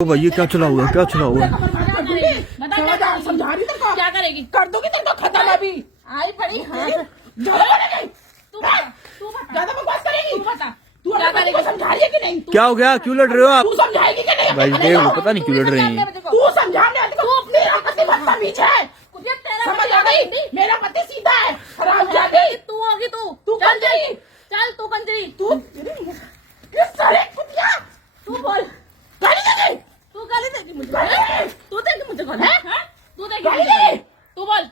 ओ भैया क्या चला हुआ है, क्या चला हुआ है? समझा रही तेरे को क्या करेगी? कर दूंगी तेरे को खत्म अभी। आई पड़ी हाँ ज्यादा बकवास करेगी तू बता तू क्या करेगी समझा रही है कि नहीं क्या हो गया, क्यों लड़ रहे हो आप? तू समझाएगी कि नहीं भाई देख लो, पता नहीं क्यों लड़ रही हैं। तू समझाने तू अपने पति बदतमीज है समझ आ गई मेरा पति सीधा है हरामजादी तू होगी तू कंजरी चल तू कंजरी तू किस सारे कुतिया तू बोल गाली दे गई तू गाली देगी मुझे गाली तू देगी मुझे गाली हैं? तू देगी गाली मुझे दे गाली। तू बोल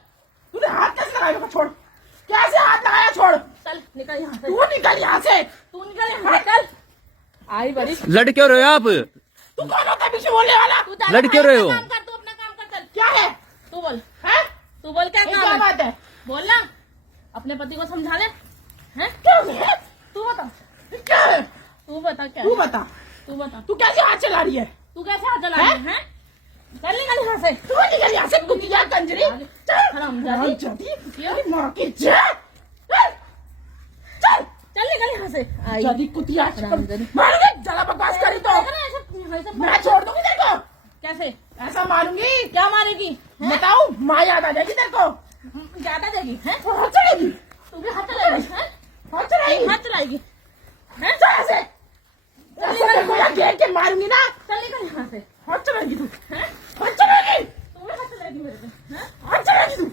तूने हाथ कैसे लगाया छोड़ कैसे हाथ लगाया छोड़ चल निकल यहाँ से तू निकल यहाँ से तू निकल यहाँ से चल आई बड़ी लड़ क्यों रहे हो आप? तू कौन होता है पीछे बोलने वाला तू जा लड़ क्यों रहे हो? काम कर तू अपना काम कर चल क्या है तू बोल हैं तू बोल क्या ये काम क्या है बात है बोल ना अपने पति को समझा ले हैं क्या है तू बता क्या है तू बता क्या तू है? बता तू बता तू कैसे हाथ चला रही है तू कैसे हाथ चला रही है हैं? चल निकल यहाँ से तू निकल यहाँ से कुतिया कंजरी हरामजादी। तेरी माँ की जय चल चल चल निकल यहाँ से आई जल्दी कुतिया हरामजादी। मारूंगी ज्यादा बकवास करी तो मैं छोड़ दूंगी तेरे को कैसे ऐसा मारूंगी क्या मारेगी बताऊं माँ याद आ जाएगी तेरे को ज्यादा देगी हैं हाथ चढ़ेगी तू भी हाथ चलाएगी हैं हाथ चढ़ेगी हाथ चलाएगी हैं चल ऐसे ऐसे तेरे को यहाँ घेर के मारूंगी ना चल निकल यहाँ से हाथ चढ़ेगी तू हैं हाथ चढ़ेगी तू भी हाथ चलाएगी मेरे पे हैं हाथ चढ़ेगी तू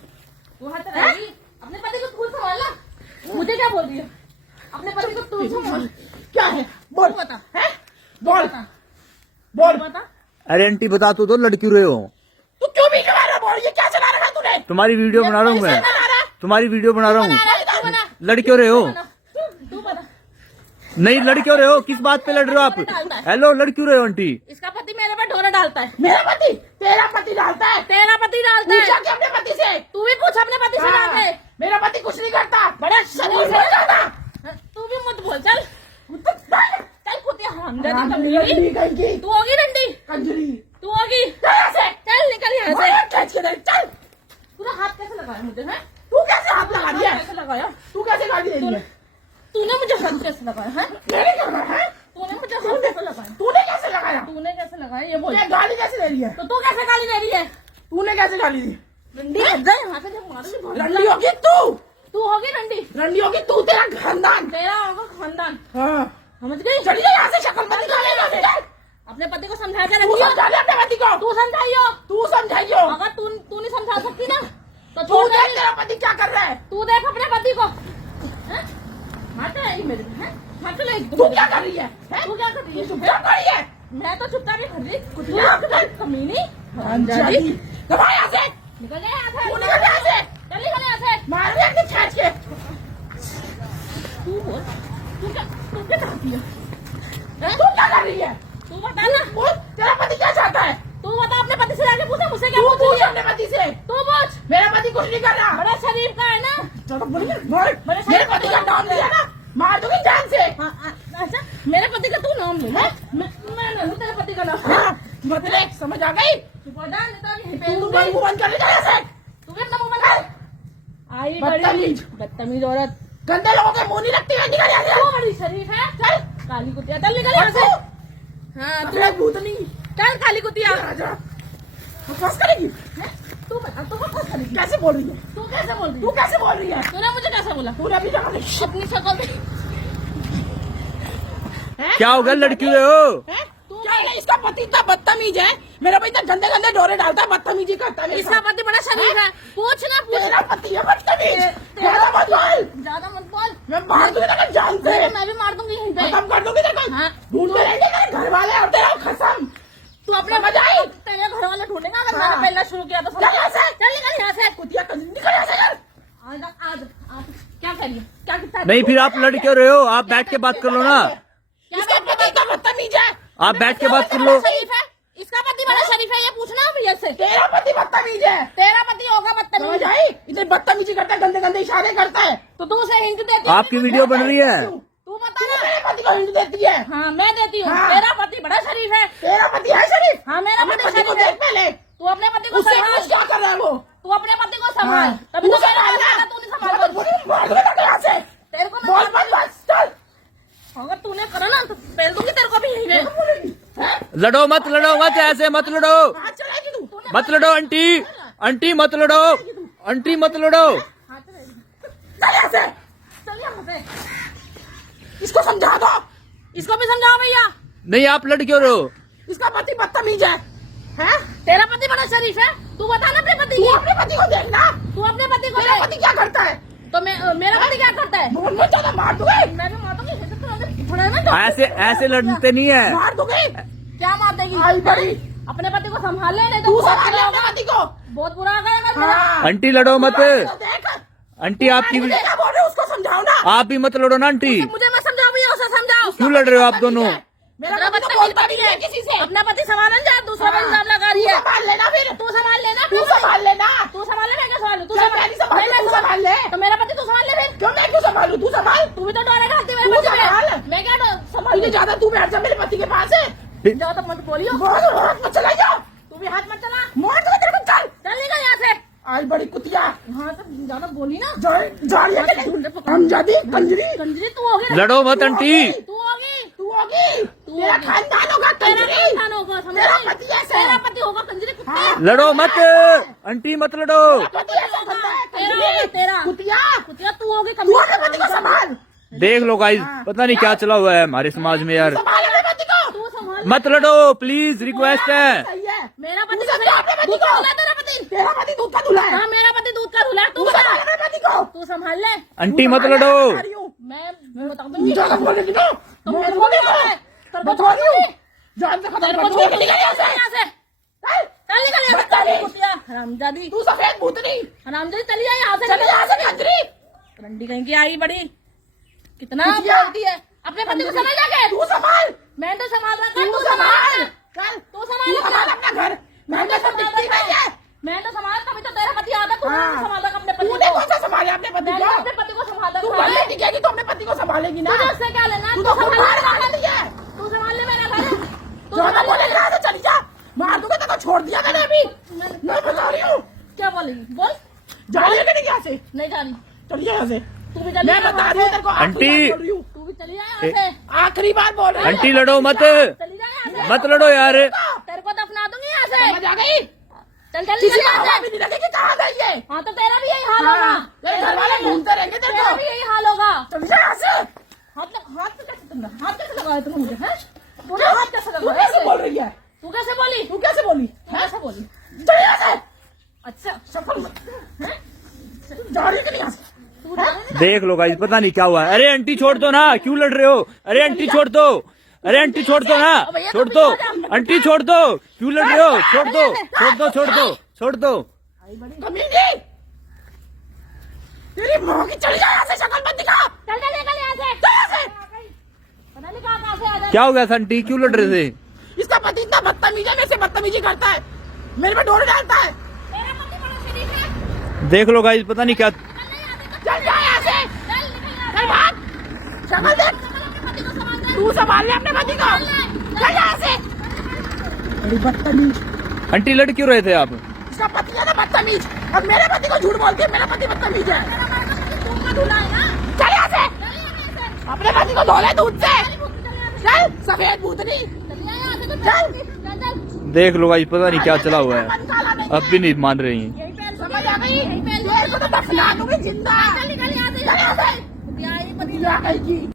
तू हाथ चलाएगी अपने पति को तू संभालना मुझे क्या बोल रही है अपने पति को तू संभाल क्या है बोल तू बता हैं बोल बता बोल बता अरे आंटी बता तो दो, लड़ क्यों रहे हो? तू क्यों भी कमा रहा बोल ये क्या चला रखा तूने तुम्हारी वीडियो बना रहा हूँ मैं, कैसे बना रहा तुम्हारी वीडियो बना रहा हूँ। तू बना लड़ क्यों रहे हो? तू बता नहीं लड़ क्यों रहे हो? किस बात पे लड़ रहे हो आप? हेलो, लड़ क्यों रहे हो आंटी? इसका पति मेरे पे ढोरा डालता है मेरा पति तेरा पति डालता है तेरा पति डालता पूछा है कि अपने पति से तू भी पूछ अपने पति से हाँ, जाके मेरा पति कुछ नहीं करता बड़ा बोल शरीफ बोल है ज्यादा तू भी मत बोल चल चल कुतिया हमदर्दी कंजरी कमीनी कंजरी तू होगी रंडी कंजरी तू होगी यहाँ से चल निकल यहाँ से मार खींच के दे चल तूने हाथ कैसे लगाया मुझे हैं तू कैसे हाथ लगा रही है कैसे लगाया तू कैसे गाड़ी दे रही है तूने मुझे हाथ कैसे लगाया है मैंने क्या करा है तूने मुझे हाथ कैसे लगाया तूने कैसे लगाया तूने कैसे लगाया ये बोल तूने गाली कैसे दे रही है तो तू कैसे गाली दे रही है तूने कैसे गाली दी रंडी हट जा यहाँ से जब मारूंगी बहुत रंडी होगी तू तू होगी रंडी रंडी होगी तू तेरा खानदान तेरा होगा खानदान हाँ समझ गई चली जा यहाँ से शक्ल मत निकाले अपने पति को समझा के तू रखियो समझा ले अपने पति को तू समझाइयो तू समझाइयो अगर तू नहीं समझा सकती ना तो तू छोड़ देख दे तेरा पति क्या कर रहा है तू देख अपने पति को हैं? मारता है मेरे हैं मारता है तू क्या कर रही है तू क्या कर रही है तू क्या कर रही है मैं तो चुपचाप ही कर रही कुछ क्या कर- नहीं कमीनी अंजादी कमा यहाँ से निकल गया यहाँ से तू निकल यहाँ से चल निकल यहाँ से मार दिया कि खींच के तू बोल तू क्या चाहती है तू क्या कर रही है तू बता ना बोल तेरा पति क्या चाहता है तू बता अपने पति से जाके पूछे मुझसे क्या तू पूछ पूछ रही है अपने पति से तू पूछ मेरा पति कुछ नहीं कर रहा बड़ा शरीफ का है ना चलो बोलिए मार मेरे पति का नाम लिया ना मार दूंगी जान से अच्छा मेरे पति का तू नाम ले मैं नहीं लूं तेरे पति का नाम हाँ, मतलब समझ आ गई चुप हो जा नहीं तो यहीं पे तू मुंह बंद कर ले जरा से तू भी अपना मुंह बंद कर आई बड़ी बदतमीज। बदतमीज औरत गंदे लोगों के मुंह नहीं लगती है निकल यहाँ तू बड़ी शरीफ है चल काली कुतिया चल निकल यहाँ से हाँ तू अरे भूतनी चल काली कुतिया राजा बकवास करेगी हैं? तू बता तू बकवास करेगी कैसे बोल रही है तू कैसे बोल रही तू है कैसे बोल रही है तूने मुझे कैसे बोला तूने अभी जगह नहीं अपनी शक्ल पे क्या हो गया, लड़ क्यों रहे हो? तू क्या है इसका पति इतना बदतमीज है मेरा भाई इतना गंदे गंदे डोरे डालता है बदतमीजी करता है मेरे इसका साथ। पति बड़ा शरीफ है पूछ ना पूछ तेरा पति है बदतमीज तेरा ज्यादा मत बोल ज्यादा मत बोल मैं मार दूंगी तेरा जान से मैं भी मार दूंगी यहीं पे खत्म कर दूंगी तेरे हाँ। को ढूंढते रहेंगे तेरे घर वाले और तेरा कसम तू अपने समझ आई? तेरे घर वाले ढूंढेगा अगर हाँ। मैंने पहला शुरू किया तो चल यहाँ से। चल निकल यहाँ से कुतिया कंजरी निकल यहाँ से यार आज आज आज क्या करिए क्या कितना नहीं फिर आप लड़ क्यों रहे हो? आप बैठ के बात कर लो ना, इसका पति इतना बदतमीज है आप बैठ के बात कर लो। शरीफ है इसका पति बड़ा शरीफ है ये पूछना भैया से तेरा पति बदतमीज है तेरा पति होगा समझ बदतमीज आई इतनी बदतमीजी करता है गंदे गंदे इशारे करता है तो तू उसे हिंट देती है आपकी वीडियो बन रही है। तू बता तू ना मेरे पति को हिंट देती है हाँ मैं देती हूँ हाँ। तेरा पति बड़ा शरीफ है तेरा पति है शरीफ हाँ मेरा अपने पति पति को शरीफ है देख पहले तू अपने पति को उससे संभाल पूछ क्या कर रहा है वो तू अपने पति को संभाल हाँ। तभी तो तू मैंने संभाल कहा ना। था, तू नहीं संभाल मार दूंगा तेरे यहाँ से तेरे को बोल मैं मत बस चल अगर तूने करा ना तो पहल दूंगी तेरे को भी यहीं पे बोलेगी हैं? लड़ो मत ऐसे मत लड़ो, हाथ चलाएगी तू। मत लड़ो आंटी, आंटी मत लड़ो, आंटी मत लड़ो। हाँ, चल यहाँ से। चल यहाँ से। इसको समझा दो। इसको भी समझाओ भैया। नहीं आप लड़ क्यों रहे हो? इसका पति बदतमीज है। हैं? तेरा पति बड़ा शरीफ है, तू बता ना अपने पति तू की। अपने पति को देखना। तू अपने पति को मेरा देख। पति क्या करता है? तो मेरा पति क्या करता है? बोल मत ज्यादा मार दूंगी। मैं भी मार दूंगी। थोड़ा ना ऐसे लड़ते नहीं है। मार दूंगी। क्या मार देगी? आई बड़ी। अपने पति को संभाल ले, नहीं तो तू बहुत संभाल ले बुरा अपने होगा। पति को। बहुत बुरा होगा अगर तेरा- हाँ। आंटी लड़ो मत, देख। आंटी आपकी भी, क्या बोल रहे हो? उसको समझाओ ना। आप भी मत लड़ो ना आंटी। मुझे मत समझाओ भैया, उसे समझाओ। क्यों लड़ रहे हो आप दोनों? मेरा पति तो बोलता भी नहीं है किसी से। अपना पति संभालन जा, दूसरा पे इल्जाम लगा रही है। तू संभाल लेना फिर। तू संभाल लेना। तू संभाल लेना। तू संभाल ले, मैं क्या संभालूं? तू चल, मैं नहीं संभालती, मैं तू संभाल ले। तो मेरा पति तू संभाल ले फिर। क्यों मैं क्यों संभालू? तू संभाल। तू भी तो डोरे खाती है तू मेरे पति संभाल। पे। मैं क्या संभाल तुझे ज्यादा तू बैठ जा मेरे पति के पास है। जाओ तो मत बोलियो। बहुत हाथ मत चलाइयो। तू भी हाथ मत चला। मार दूंगा तेरे को। चल। चल निकल यहाँ से। आई बड़ी कुतिया। हाँ तो ज्यादा बोली ना। जाड़िया के नहीं। हम जाती कंजरी। कंजरी तू होगी ना। लड़ो मत आंटी। तू होगी। तू होगी। तेरा होगी। खानदान होगा तेरा कंजरी। खानदान होगा, समझ तेरा रही? पति ऐसा है। तेरा पति होगा कंजरी कुत्ते। हाँ। लड़ो मत आंटी, मत लड़ो। पति ऐसा करता है तेरा कंजरी। होगा, तेरा। कुतिया। कुतिया तू होगी तू अपने पति को कंजरी। संभाल। देख लो गाइस, पता नहीं क्या चला हुआ है हमारे समाज में यार। संभाल अपने पति को। तू संभाल। मत लड़ो प्लीज, रिक्वेस्ट है। सही है। मेरा तू पति संभाल अपने पति दूध को। का धुला है तेरा पति। तेरा पति दूध का धुला है। हाँ मेरा पति दूध का धुला है। तू तू बता। संभाल अपने पति को। तू संभाल ले। आंटी मत लड़ो। मैं बता दूंगी। ज्यादा बोलेगी ना। तुम मैं मेरे को बोलेगी क्या ना। है? तेरे को बता रही हूँ। छोड़ जान से खत्म तेरे कर को दूंगी। छोड़ निकल यहाँ से। यहाँ से। चल। चल निकल यहाँ से। बदतमीज। कुतिया हरामजादी। तू सफेद भूतनी। हरामजादी चली जाए यहाँ से। चल यहाँ से कंजरी। रंडी कहीं की आई बड़ी। कितना कुतिया। बोलती है। अपने पति को समझ आ गए। तू संभाल। मैं तो संभाल रहा था। तू संभाल। चल। तू संभाल तू संभाल अपना घर। मैं तो सब दिखती नहीं है। मैं तो संभाल, तभी तो तेरा पति आता। तू हाँ। नहीं संभाल रहा अपने पति तूने को। कौन सा संभाले अपने पति मैंने को? अपने पति को संभाला। तू घर में टिकेगी तो अपने पति को संभालेगी ना। तुझे उससे क्या लेना? तू तो खुद बाहर मेरा मार घर। रही है। तू संभाल ले मेरा घर। तू ज्यादा संभाल बोले ले। यहाँ से चली जा। मार दूंगा तेरे को। छोड़ दिया मैंने अभी। मैं बता रही हूँ। क्या बोलेगी? बोल। जा रही है कि नहीं यहाँ से? नहीं जा रही। चलिए यहाँ से। तू भी चली मैं जा बता यहाँ रही हूँ से। तेरे को। आंटी। आखिरी बार बोल रही हूँ। तू भी चली जा यहाँ से। आखिरी बार बोल रही हूँ। आंटी लड़ो मत, चली जा यहाँ से। मत लड़ो यार। तेरे को दफना दूंगी यहाँ से। समझ आ गई? चल चल किसी निकल यहाँ हवा से। भी नहीं लगेगी। कहाँ गई है? हाँ तो तेरा भी यही हाल होगा। हाँ, तेरे घर वाले ढूंढते रहेंगे तेरे तेरा को। भी यही हाल होगा। चली जा यहाँ से। हाथ पे कैसे तुमने हाथ कैसे लगाया तुमने मुझे? हैं? तूने हाथ कैसे तू लगाया? कैसे बोल रही है? तू कैसे बोली? तू कैसे बोली? तू कैसे बोली? चल यहाँ से। अच्छा सफल मत। हैं? जा रही है कि नहीं यहाँ से? तू जाने दे। देख लो गाइस, पता नहीं क्या हुआ है। अरे आंटी छोड़ दो ना, क्यों लड़ रहे हो? अरे आंटी छोड़ दो, अरे आंटी छोड़ दो ना, छोड़ दो आंटी, छोड़ दो, क्यों लड़ रहे हो? छोड़ दो, छोड़ दो, छोड़ दो, छोड़ दो। कमीनी। तेरी माँ की चली जा यहाँ से। शक्ल मत दिखा। चल चल निकल यहाँ से। जा यहाँ से। पता नहीं कहाँ से आ जाए। क्या हो गया था आंटी, क्यों लड़ रहे थे? इसका पति इतना बदतमीज है। मेरे से बदतमीजी करता है। मेरे पे ढोल डालता है। तेरा पति बड़ा शरीफ है। देख लो गाइस, पता नहीं क्या। चल जा यहाँ से। चल निकल यहाँ चल भाग। शक्ल देख। से। पति को संभाल ले। तू संभाल ले अपने पति को। चल यहाँ से। बड़ी बदतमीज। आंटी लड़ क्यों रहे थे आप? इसका पति है ना बदतमीज। अब मेरे पति को झूठ बोलती है। मेरा पति बदतमीज है। दूध का धुला है ना? चल यहाँ से। चल यहाँ से। अपने पति को धो ले दूध से। चल यहाँ से। चल सफेद भूतनी। चल यहाँ से तो चल। चल चल। देख लो गाइस, पता नहीं क्या चला हुआ है, अब भी नहीं मान रही हैं। यही पैर समझ आ गई? यही पैर तेरे को तो दफना दूंगी जिंदा। चल निकल यहाँ से। चल यहाँ से। यहाँ ये पति क्या कहेगी?